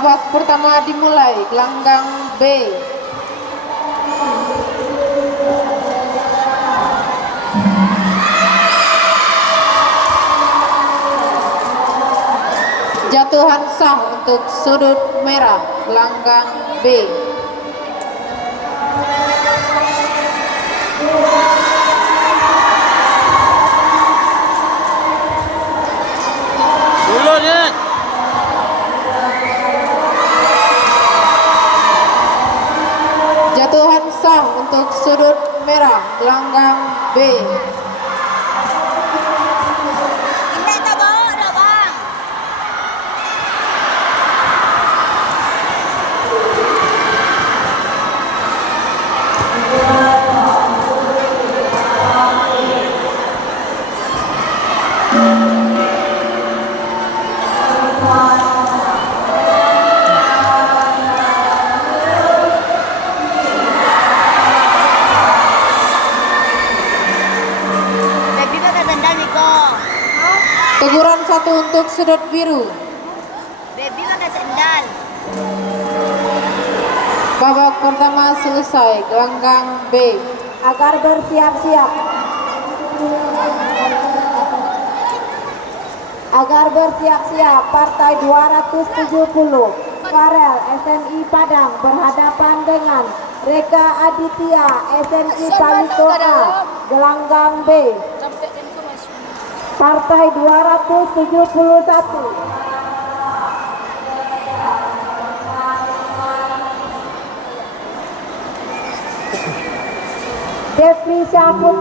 Babak pertama dimulai, gelanggang B. Jatuhan sah untuk sudut merah, gelanggang B. Dulu nih. Jatuhan sah untuk sudut merah, gelanggang B. Hindi tabo, ano bang? Baby ka tatanda Nico. Teguran satu untuk sudut biru. Baby ka sandal. Babak pertama selesai, gelanggang B. Agar bersiap-siap. Agar bersiap-siap, partai 270 Farel SNI Padang berhadapan dengan Reka Aditya SNI Palito A, gelanggang B. Partai 271. Devi Syafut.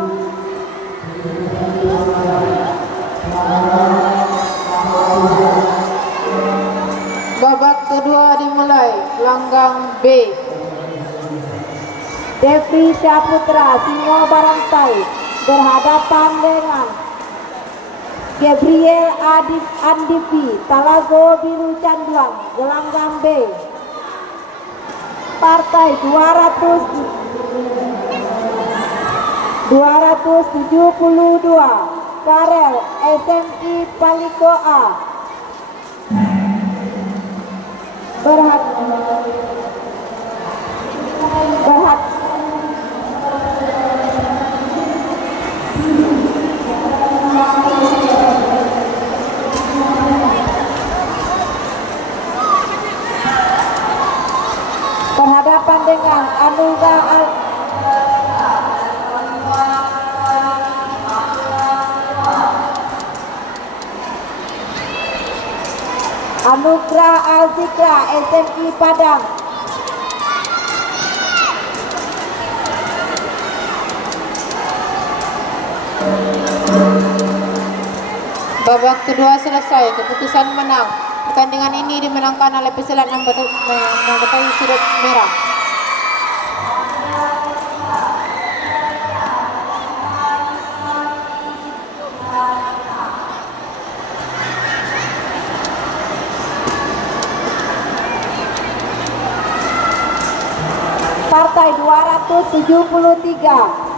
Babak kedua dimulai, gelanggang B. Devi Syaputra Singo Barantai berhadapan dengan Gabriel Andivi Talago Biru Canduang, gelanggang B. Partai 272 Farel SNI Paliko A berhadapan dengan Anugrah Alzikra SNI Padang. Babak kedua selesai, keputusan menang. Pertandingan ini dimenangkan oleh pesilat nomor sudut merah. Partai 273